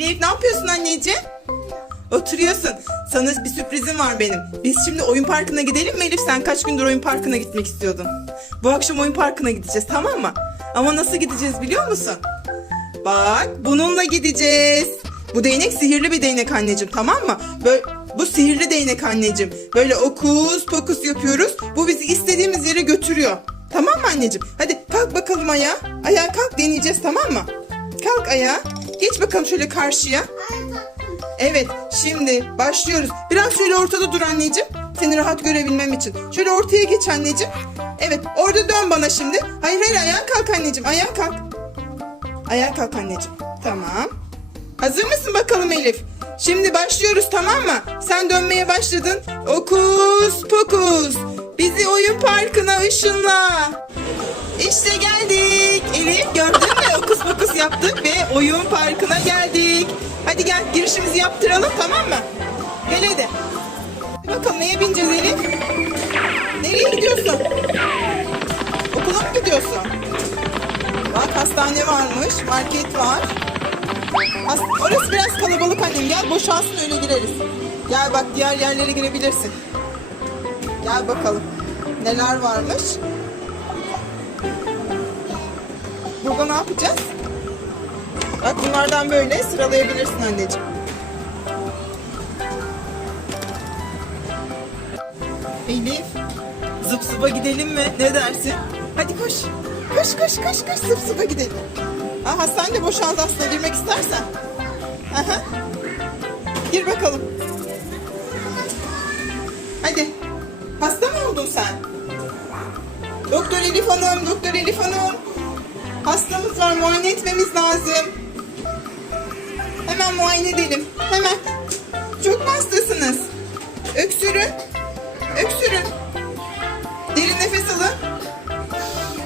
Elif ne yapıyorsun anneciğim? Oturuyorsun. Sana bir sürprizim var benim. Biz şimdi oyun parkına gidelim mi Elif? Sen kaç gündür oyun parkına gitmek istiyordun. Bu akşam oyun parkına gideceğiz tamam mı? Ama nasıl gideceğiz biliyor musun? Bak bununla gideceğiz. Bu değnek sihirli bir değnek anneciğim tamam mı? Böyle, bu sihirli değnek anneciğim. Böyle okus pokus yapıyoruz. Bu bizi istediğimiz yere götürüyor. Tamam mı anneciğim? Hadi kalk bakalım ayağa. Ayağa kalk deneyeceğiz tamam mı? Kalk ayağa. Geç bakalım şöyle karşıya. Evet şimdi başlıyoruz. Biraz şöyle ortada dur anneciğim. Seni rahat görebilmem için. Şöyle ortaya geç anneciğim. Evet orada dön bana şimdi. Hayır hayır ayağa kalk anneciğim. Ayağa kalk. Ayağa kalk anneciğim. Tamam. Hazır mısın bakalım Elif? Şimdi başlıyoruz tamam mı? Sen dönmeye başladın. Okus pokus. Bizi oyun parkına ışınla. İşte geldik. Elif gördün mü? Okus pokus yaptık ve oyun parkına geldik. Hadi gel girişimizi yaptıralım tamam mı? Gel. Hadi Bakalım neye bineceğiz Elif? Nereye gidiyorsun? Okula mı gidiyorsun? Bak hastane varmış, market var. As- Orası biraz kalabalık annem. Gel boşalsın öyle gireriz. Gel bak diğer yerlere girebilirsin. Gel bakalım. Neler varmış? Burada ne yapacağız? Bak bunlardan böyle sıralayabilirsin anneciğim. Elif, zıp zıpa gidelim mi? Ne dersin? Hadi koş. Koş koş koş koş zıp zıpa gidelim. Aa, hastane de boşaldı aslında girmek istersen. Aha. Gir bakalım. Hadi. Hasta mı oldun sen? Doktor Elif Hanım, Doktor Elif Hanım. Hastamız var, muayene etmemiz lazım. Hemen muayene edelim. Hemen. Çok mu hastasınız? Öksürün. Öksürün. Derin nefes alın.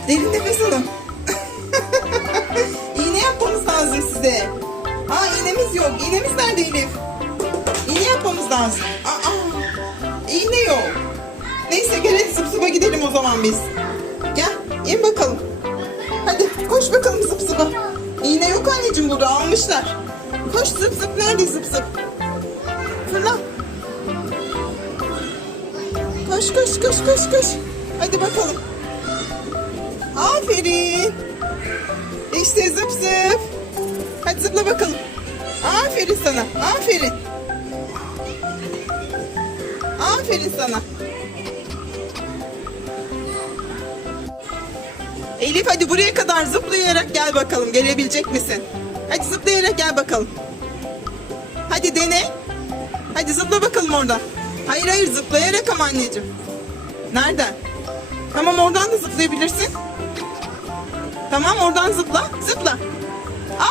Derin nefes alın. İğne yapmamız lazım size. Aa iğnemiz yok. İğnemiz nerede Elif? İğne yapmamız lazım. Aa, iğne yok. Neyse gel hadi zıp zıpa gidelim o zaman biz. Gel in bakalım. Hadi koş bakalım zıp zıpa. İğne yok anneciğim burada almışlar. Koş zıp zıp nerede zıp zıp? Fırla. Koş koş koş koş koş. Hadi bakalım. Aferin. İşte zıp zıp. Hadi zıpla bakalım. Aferin sana. Aferin. Aferin sana. Elif hadi buraya kadar zıplayarak gel bakalım. Gelebilecek misin? Hadi zıplayarak gel bakalım. Hadi dene. Hadi zıpla bakalım oradan. Hayır hayır zıplayarak ama anneciğim. Nereden? Tamam oradan da zıplayabilirsin. Tamam oradan zıpla. Zıpla.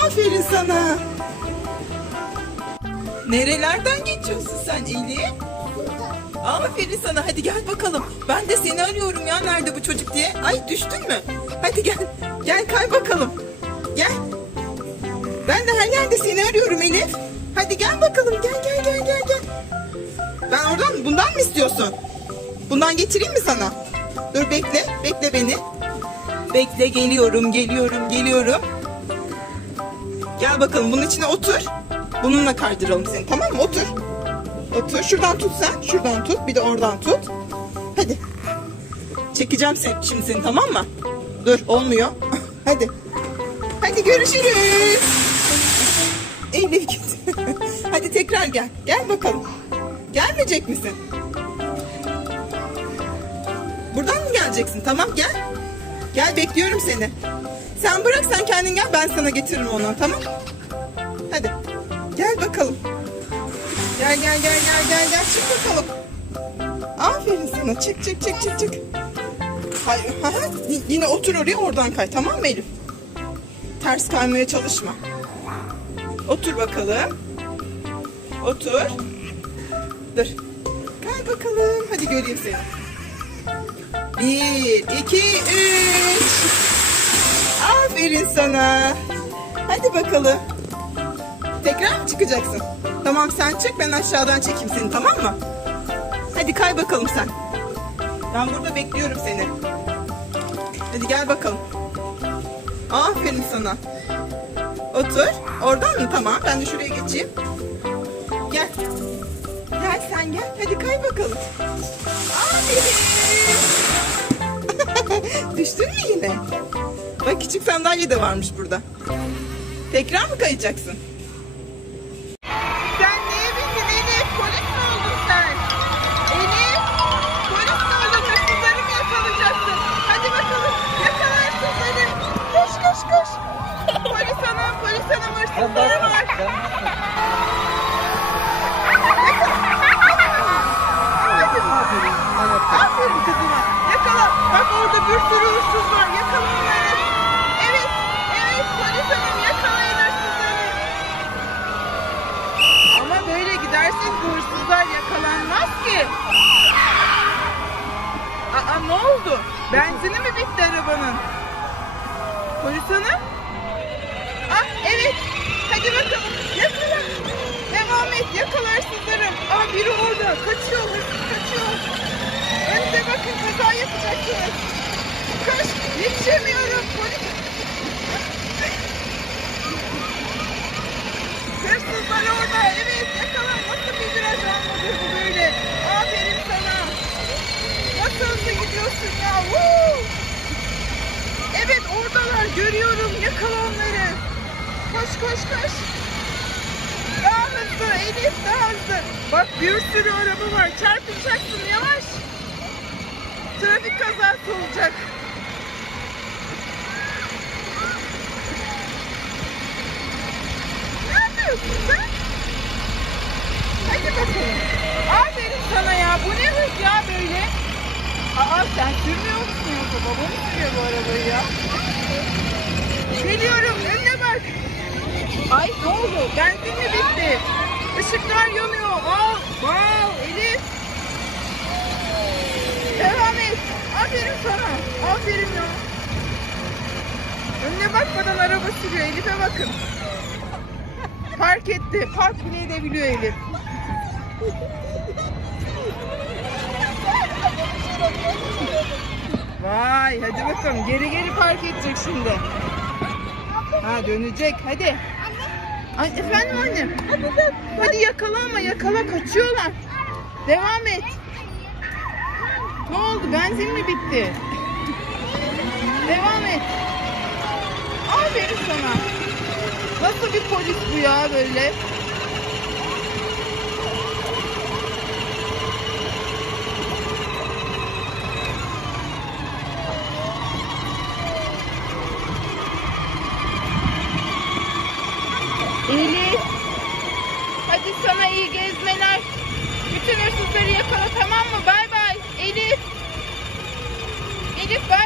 Aferin sana. Nerelerden geçiyorsun sen Elif? Aferin sana. Hadi gel bakalım. Ben de seni arıyorum ya. Nerede bu çocuk diye. Ay düştün mü? Hadi gel. Gel kay bakalım. Gel. Ben de her yerde seni arıyorum Elif. Hadi gel bakalım. Gel gel gel gel gel. Ben oradan bundan mı istiyorsun? Bundan getireyim mi sana? Dur bekle. Bekle beni. Bekle geliyorum geliyorum geliyorum. Gel bakalım bunun içine otur. Bununla kaydıralım seni tamam mı? Otur. Otur. Şuradan tut sen. Şuradan tut. Bir de oradan tut. Hadi. Çekeceğim şimdi seni tamam mı? Dur olmuyor. Hadi. Hadi görüşürüz. Elif gitti. Hadi tekrar gel. Gel bakalım. Gelmeyecek misin? Buradan mı geleceksin? Tamam gel. Gel bekliyorum seni. Sen bırak sen kendin gel ben sana getiririm onu tamam? Hadi. Gel bakalım. Gel gel gel gel gel gel çık bakalım. Aferin sana çık çık çık çık çık. Hayır, yine otur oraya oradan kay tamam mı Elif? Ters kaymaya çalışma. Otur bakalım. Otur. Dur. Kay bakalım. Hadi göreyim seni. Bir, iki, üç. Aferin sana. Hadi bakalım. Tekrar mı çıkacaksın? Tamam sen çık ben aşağıdan çekeyim seni tamam mı? Hadi kay bakalım sen. Ben burada bekliyorum seni. Hadi gel bakalım. Aferin sana. Otur. Oradan mı? Tamam. Ben de şuraya geçeyim. Gel. Gel sen gel. Hadi kay bakalım. Aferin. Düştün mü yine? Bak küçük sandalye de varmış burada. Tekrar mı kayacaksın? Polis hanım hırsızları var. Aferin kızıma. Yakala. Bak orada bir sürü hırsız var. Yakala onları. Evet. Evet polis hanım yakalayın hırsızları. Ama böyle gidersin bu hırsızlar yakalanmaz ki. Aa ne oldu? Benzini mi bitti arabanın? Polis hanım? Ah evet. Hadi bakalım. Yakala. Devam et. Yakala hırsızları. Aa biri orada. Kaçıyor. Hırsız kaçıyor. Önce bakın kaza yapacaksınız. Koş. Yetişemiyorum. Polis. Hırsızlar orada. Evet yakala. Nasıl bir viraj almadır bu böyle. Aferin sana. Nasıl hızlı gidiyorsun ya. Woo! Evet oradalar. Görüyorum. Yakala onları. Koş koş koş. Daha hızlı. Elif daha hızlı. Bak bir sürü araba var. Çarpılacaksın. Yavaş. Trafik kazası olacak. Ne yapıyorsun sen? Hadi bakalım. Aferin sana ya. Bu ne hız ya böyle? Aa sen sürmüyor musun yoksa baba mı sürüyor bu arabayı ya? Bak. Ay ne oldu? Benzin mi bitti? Işıklar yanıyor. Al. Wow Elif. Devam et. Aferin sana. Aferin ya. Önüne bakmadan araba sürüyor. Elif'e bakın. Park etti. Park bile edebiliyor Elif. Vay hadi bakalım. Geri geri park edecek şimdi. Ha dönecek. Hadi. Ay, efendim annem. Hadi yakala ama yakala kaçıyorlar. Devam et. Ne oldu? Benzin mi bitti? Devam et. Aferin sana. Nasıl bir polis bu ya böyle? Elif. Hadi sana iyi gezmeler. Bütün hırsızları yakala tamam mı? Bay bay. Elif. Elif bay